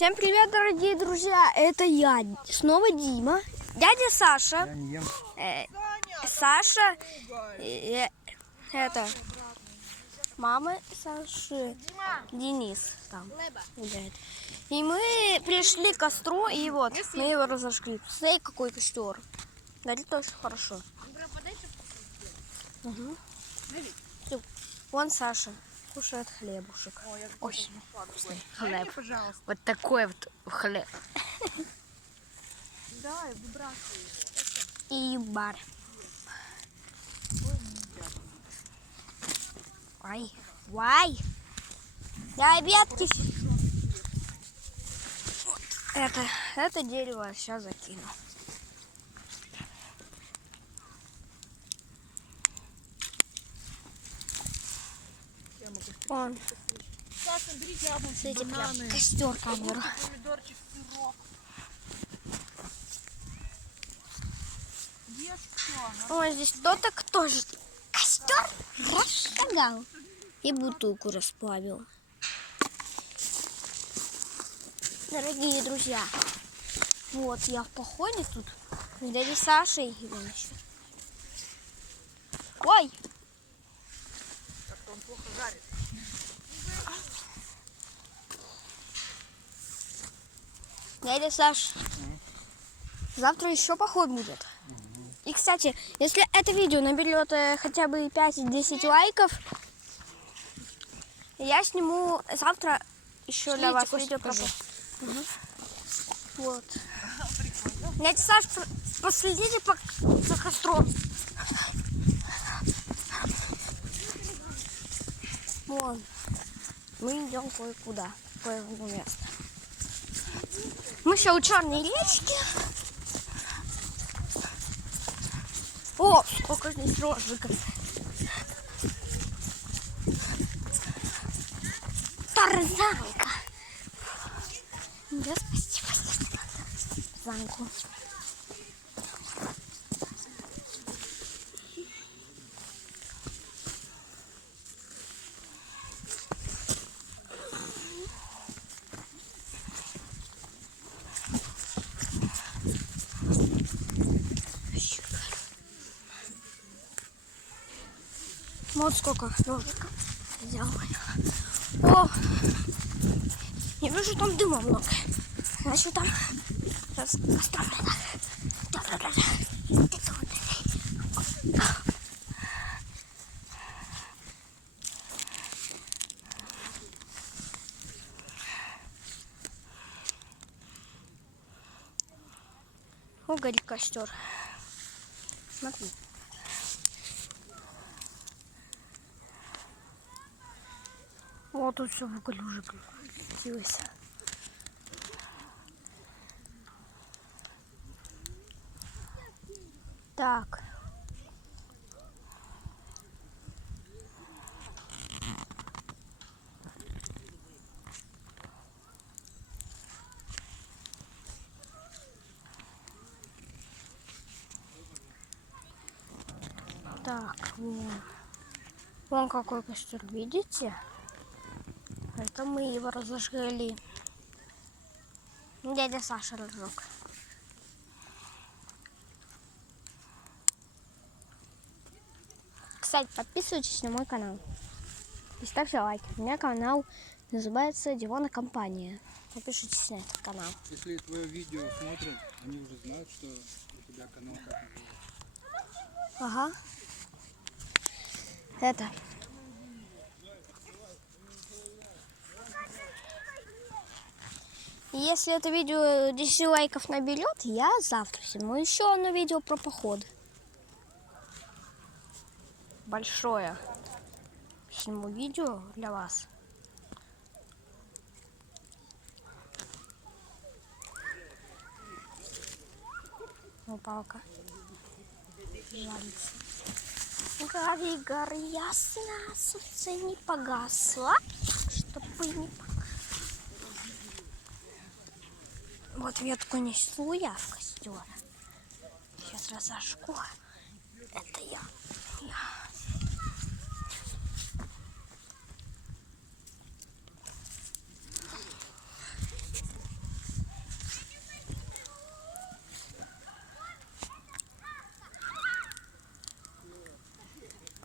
Всем привет, дорогие друзья! Это я, снова Дима, дядя Саша, Саша, это мама Саши, Денис там гуляет. И мы пришли к костру, и вот мы его разожгли. Смотри, какой костер. Горит очень хорошо. Угу. Вон Саша кушает хлебушек. Очень вкусный хлеб. Вот такой вот хлеб. Давай, выбрасывай. И бар. Вай, вай. Дай ветки. Это дерево сейчас закину. Вон. Саша, бери яблоки, Смотрите, бананы. прям костер камеру. Помидорчик, сырок. Ешь все. Ой, здесь кто-то тоже костер расшагал и бутылку расплавил. Дорогие друзья, вот я в походе тут с дядей Сашей. Ой! Как-то он плохо жарит. Дядя Саш, завтра еще поход будет. И, кстати, если это видео наберет хотя бы 5-10 лайков, я сниму завтра еще для вас видео про поход. Вот. Дядя Саш, последите за костром. Вон. Мы идем кое-куда, в кое-какое место. Мы все у Черной речки. О, сколько здесь рожиков. Тарзанка. Да, спасибо. Тарзанку. Вот сколько ножиков взял. О, не вижу, там дыма много. Значит, там сейчас костра. О, горит костер. Смотри. Вот тут все в углу уже крутилось. Так. Так, вон какой костер, видите? Это мы его разожгли. Дядя Саша разжег. Кстати, подписывайтесь на мой канал и ставьте лайки. У меня канал называется Дивона Компания. Подпишитесь на этот канал. Если твое видео смотрят, они уже знают, что у тебя канал как называется. Ага. Это. Если это видео 10 лайков наберет, я завтра сниму еще одно видео про поход. Большое. Сниму видео для вас. Палка. Жалится. Гори, ясно, солнце не погасло, чтобы не погасло. Вот ветку несу я в костер. Сейчас разожгу. Это я.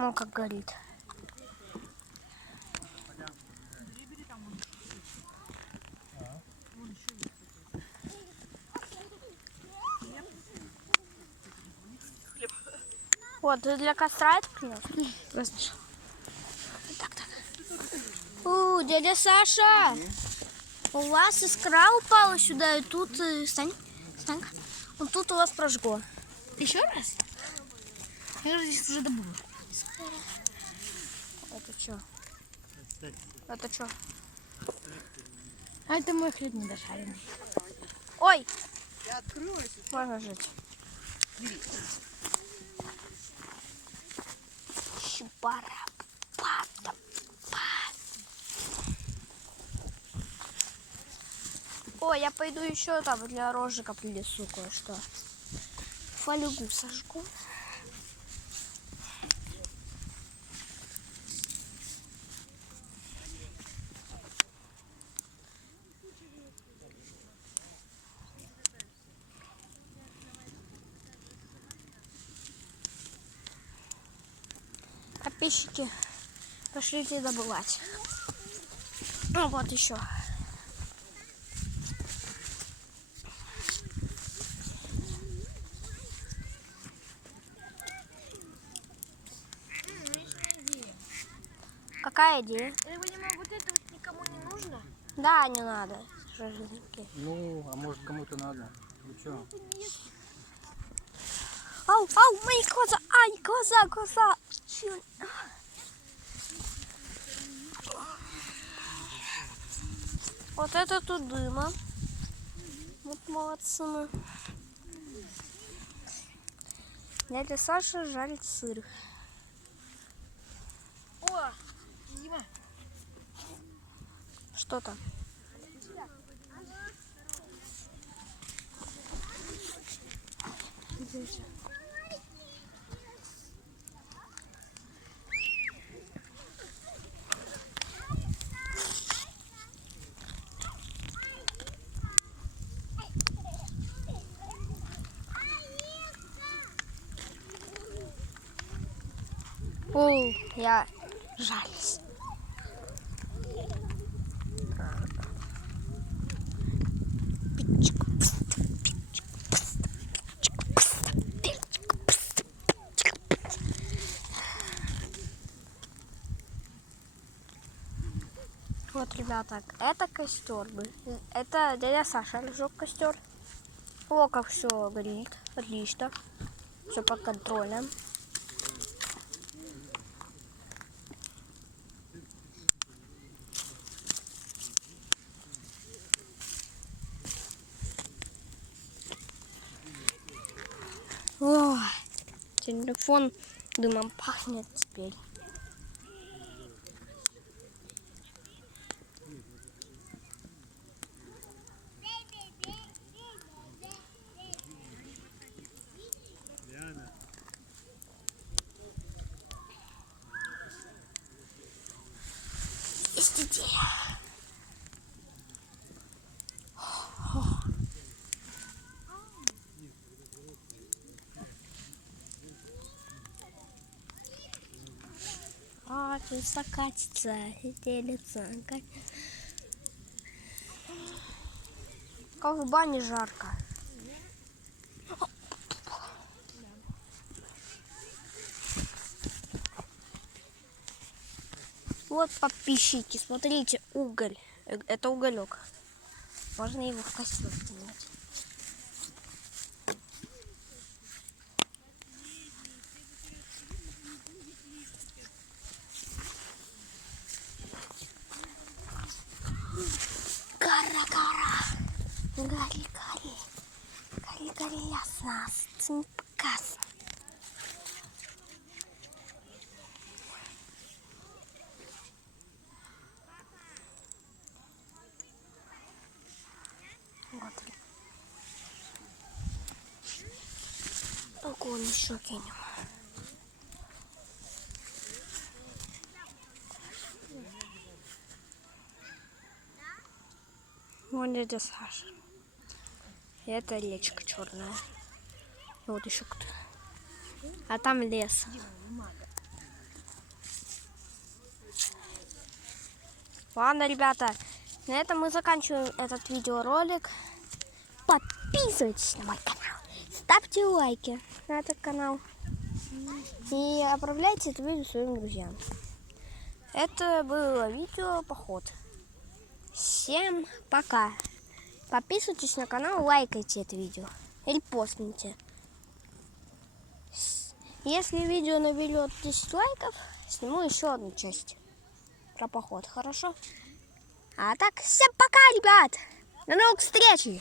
О, как горит. Бери там вон. Вон еще есть. Вот, ты для костра это принес? Так. Дядя Саша, у вас искра упала сюда, и тут... Стань. Вот тут у вас прожгло. Еще раз? Я же здесь уже добыла. Это что? Это что? А это мой хлеб недошаренный. Ой, Я открыла, если можно жить. бери. Щупара. О, я пойду еще там для рожика принесу кое-что. Фольгу сожгу. Подписчики, пошлите добывать. Ну вот еще. Какая идея? Я понимаю, вот это вот никому не нужно. Да, не надо. Шашлыки. Ну, а может кому-то надо. Ну что? Ау, мои глаза! Ай, глаза! Чё? Вот это тут дыма. Вот молодцы мы. Дядя Саша жарит сыр. О, Дима. Что там? О, я жалюсь. Вот, ребята, это костер. Это дядя Саша разжег костер. О, как все горит. Отлично. Все под контролем. О, телефон дымом пахнет теперь. Есть идея. Катится, катится, и делится. Как в бане жарко. Вот, подписчики, смотрите, уголь. Это уголек. Можно его в костер кинуть. Гори, ясно, цинкас. Вот. Огонь еще кинем. Вон дядя Саша. И это речка черная. И вот еще кто. А там лес. Ладно, ребята, на этом мы заканчиваем этот видеоролик. Подписывайтесь на мой канал, ставьте лайки на этот канал и отправляйте это видео своим друзьям. Это было видео поход. Всем пока. Подписывайтесь на канал, лайкайте это видео. Репостните. Если видео наберет 10 лайков, сниму еще одну часть про поход. Хорошо? А так, всем пока, ребят. До новых встреч.